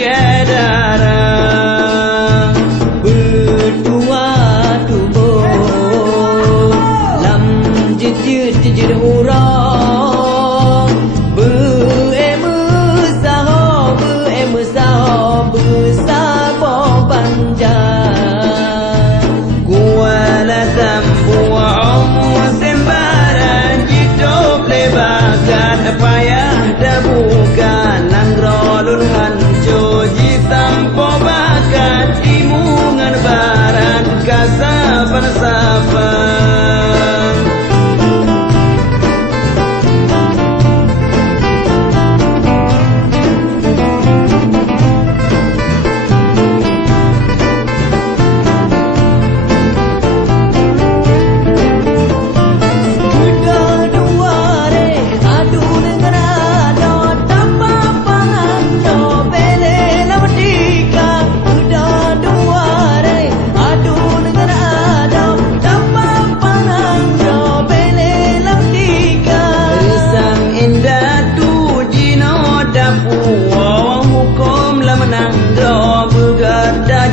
syedara berdua tubuh lam jejit urang bersahab bersabah panjang kuala tambua umur sembaran hidup lebakan payah dah bukan langrolun hancur jisampo bakat imungan baran kasapan sapan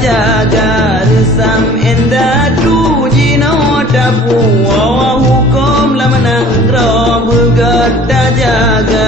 jaga resam endah tu jino dapu wa hukum la menang ro bergada jaga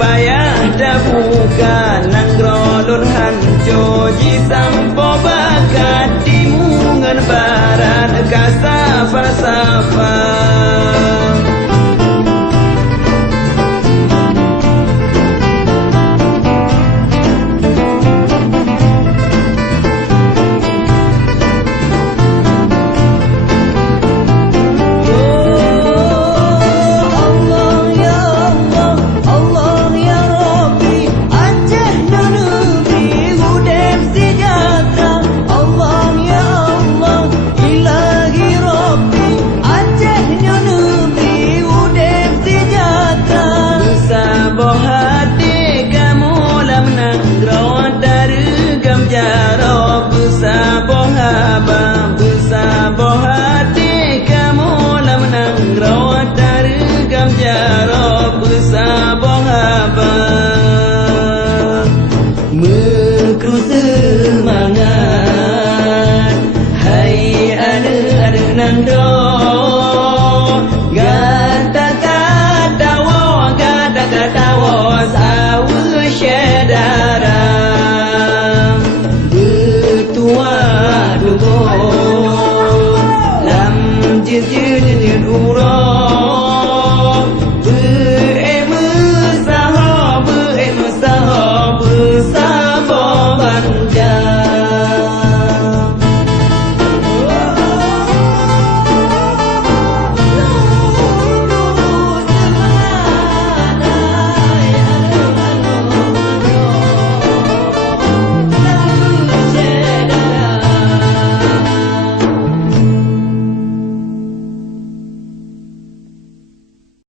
payah dah bukan langrolun hancur jisam